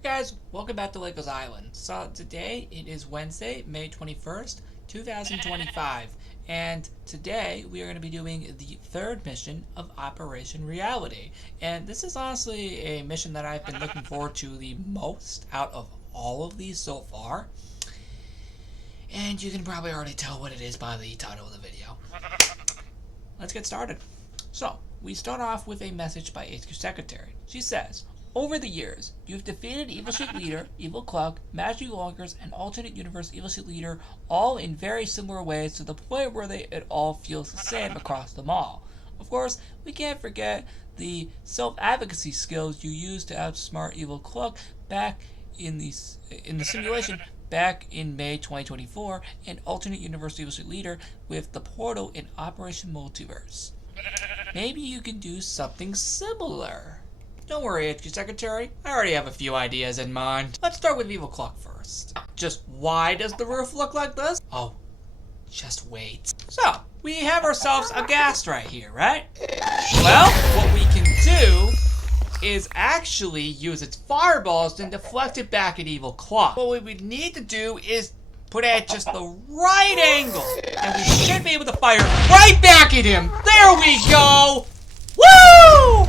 Hey guys, welcome back to Legos Island. So today it is Wednesday, May 21st, 2025, and today we are going to be doing the third mission of Operation Reality. And this is honestly a mission that I've been looking forward to the most out of all of these so far. And you can probably already tell what it is by the title of the video. Let's get started. So, we start off with a message by HQ Secretary. She says, "Over the years, you've defeated Evil Sheep Leader, Evil Cluck, Magic Loggers, and Alternate Universe Evil Sheep Leader, all in very similar ways to the point where it all feels the same across them all. Of course, we can't forget the self-advocacy skills you used to outsmart Evil Cluck back in the simulation back in May 2024, and Alternate Universe Evil Sheep Leader with the portal in Operation Multiverse. Maybe you can do something similar." Don't worry, HQ Secretary. I already have a few ideas in mind. Let's start with Evil Cluck first. Just why does the roof look like this? Oh, just wait. So, we have ourselves a ghast right here, right? Well, what we can do is actually use its fireballs and deflect it back at Evil Cluck. What we would need to do is put it at just the right angle, and we should be able to fire right back at him. There we go! Woo!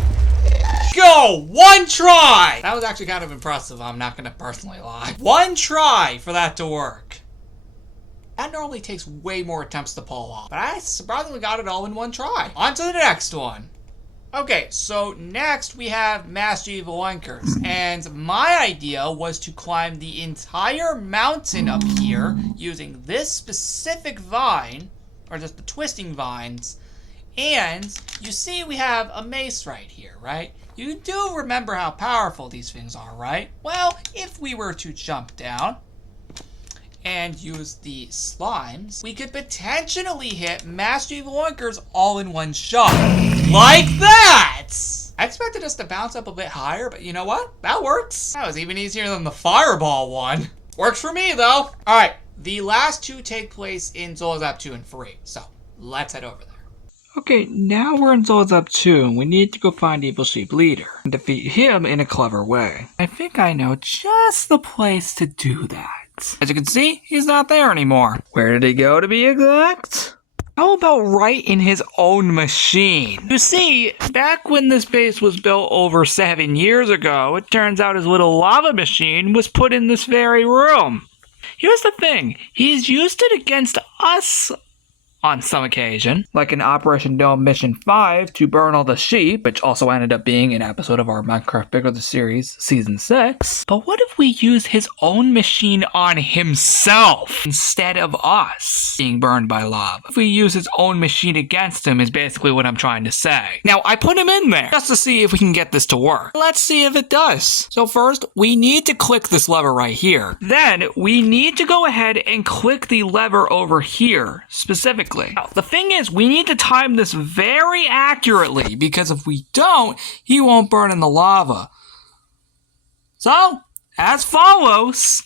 Go! One try! That was actually kind of impressive, I'm not gonna personally lie. One try for that to work. That normally takes way more attempts to pull off, but I surprisingly got it all in one try. On to the next one. Okay, so next we have Master Evil Anchors, and my idea was to climb the entire mountain up here using this specific vine, or just the twisting vines, and you see we have a mace right here, right? You do remember how powerful these things are, right? Well, if we were to jump down and use the slimes, we could potentially hit Master Evil Anchors all in one shot. Like that! I expected us to bounce up a bit higher, but you know what? That works. That was even easier than the fireball one. Works for me, though. Alright, the last two take place in Zolazap 2 and 3, so let's head over there. Okay, now we're in Zolazap 2, and we need to go find Evil Sheep Leader and defeat him in a clever way. I think I know just the place to do that. As you can see, he's not there anymore. Where did he go, to be exact? How about right in his own machine? You see, back when this base was built over 7 years ago, it turns out his little lava machine was put in this very room. Here's the thing, he's used it against us on some occasion, like in Operation Dome Mission 5 to burn all the sheep, which also ended up being an episode of our Minecraft Big Brother series, Season 6. But what if we use his own machine on himself instead of us being burned by lava? If we use his own machine against him is basically what I'm trying to say. Now, I put him in there just to see if we can get this to work. Let's see if it does. So first, we need to click this lever right here. Then, we need to go ahead and click the lever over here, specifically. Now, the thing is, we need to time this very accurately, because if we don't, he won't burn in the lava. So, as follows,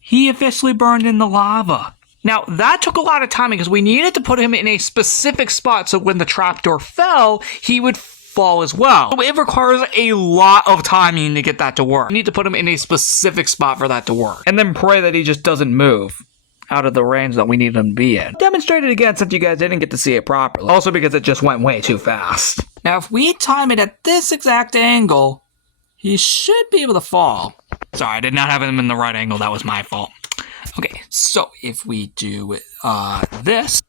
he officially burned in the lava. Now, that took a lot of timing, because we needed to put him in a specific spot, so when the trapdoor fell, he would fall as well. So it requires a lot of timing to get that to work. We need to put him in a specific spot for that to work, and then pray that he just doesn't move out of the range that we need him to be in. Demonstrate it again since you guys didn't get to see it properly. Also because it just went way too fast. Now if we time it at this exact angle, he should be able to fall. Sorry, I did not have him in the right angle. That was my fault. Okay, so if we do this,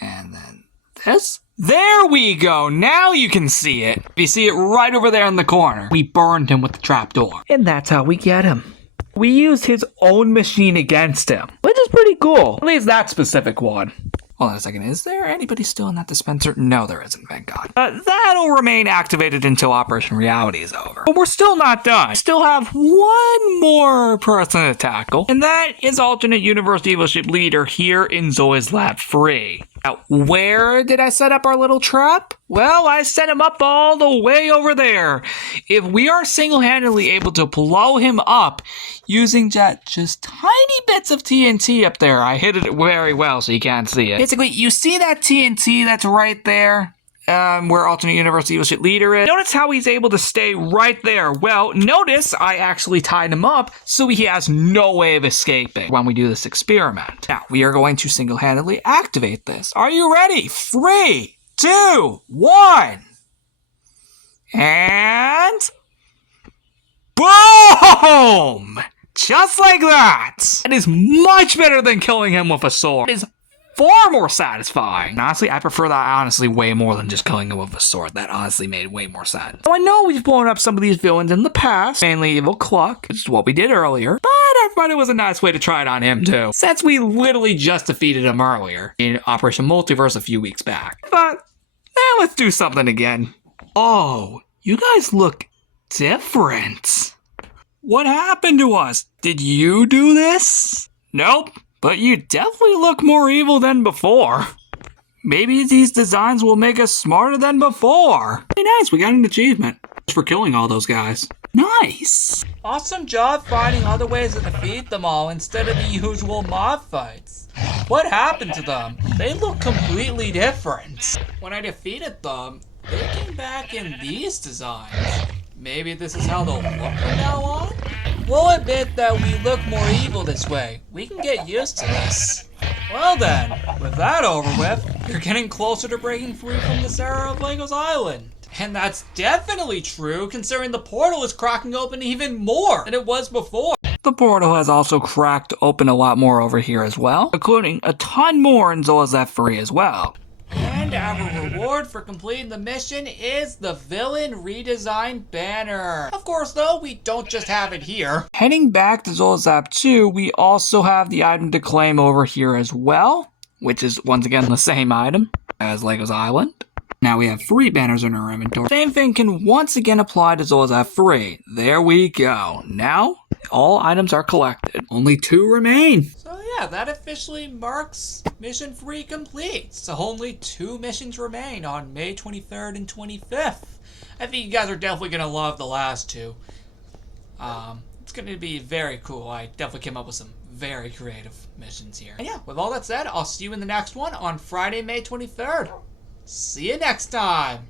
and then this, there we go. Now you can see it. You see it right over there in the corner. We burned him with the trapdoor. And that's how we get him. We used his own machine against him, which is pretty cool. At least that specific one. Hold on a second, is there anybody still in that dispenser? No, there isn't, thank God. That'll remain activated until Operation Reality is over. But we're still not done. We still have one more person to tackle, and that is Alternate Universe Evil Sheep Leader here in Zolazap 3. Now, where did I set up our little trap? Well, I set him up all the way over there. If we are single-handedly able to blow him up using just tiny bits of TNT up there, I hit it very well so you can't see it. Basically, you see that TNT that's right there? where alternate universe evil shit leader is. Notice how he's able to stay right there. Well, notice I actually tied him up so he has no way of escaping when we do this experiment. Now, we are going to single-handedly activate this. Are you ready? 3, 2, 1. And... boom! Just like that! That is much better than killing him with a sword. It is far more satisfying. Honestly, I prefer that way more than just killing him with a sword. That honestly made way more sense. So I know we've blown up some of these villains in the past, mainly Evil Cluck, which is what we did earlier, but I thought it was a nice way to try it on him too, since we literally just defeated him earlier in Operation Multiverse a few weeks back. But, let's do something again. Oh, you guys look different. What happened to us? Did you do this? Nope. But you definitely look more evil than before. Maybe these designs will make us smarter than before. Hey, nice, we got an achievement for killing all those guys. Nice. Awesome job finding other ways to defeat them all instead of the usual mob fights. What happened to them? They look completely different. When I defeated them, they came back in these designs. Maybe this is how they'll look from now on? We'll admit that we look more evil this way. We can get used to this. Well then, with that over with, you're getting closer to breaking free from this era of Lego's Island. And that's definitely true, considering the portal is cracking open even more than it was before. The portal has also cracked open a lot more over here as well, including a ton more in Zola's F3 as well. And our reward for completing the mission is the Villain Redesign banner. Of course, though, we don't just have it here. Heading back to Zola's App 2, we also have the item to claim over here as well, which is once again the same item as Lego's Island. Now we have 3 banners in our inventory. Same thing can once again apply to Zola's F3. There we go. Now, all items are collected. Only 2 remain. So yeah, that officially marks Mission 3 complete. So only 2 missions remain on May 23rd and 25th. I think you guys are definitely going to love the last 2. It's going to be very cool. I definitely came up with some very creative missions here. And yeah, with all that said, I'll see you in the next one on Friday, May 23rd. See you next time!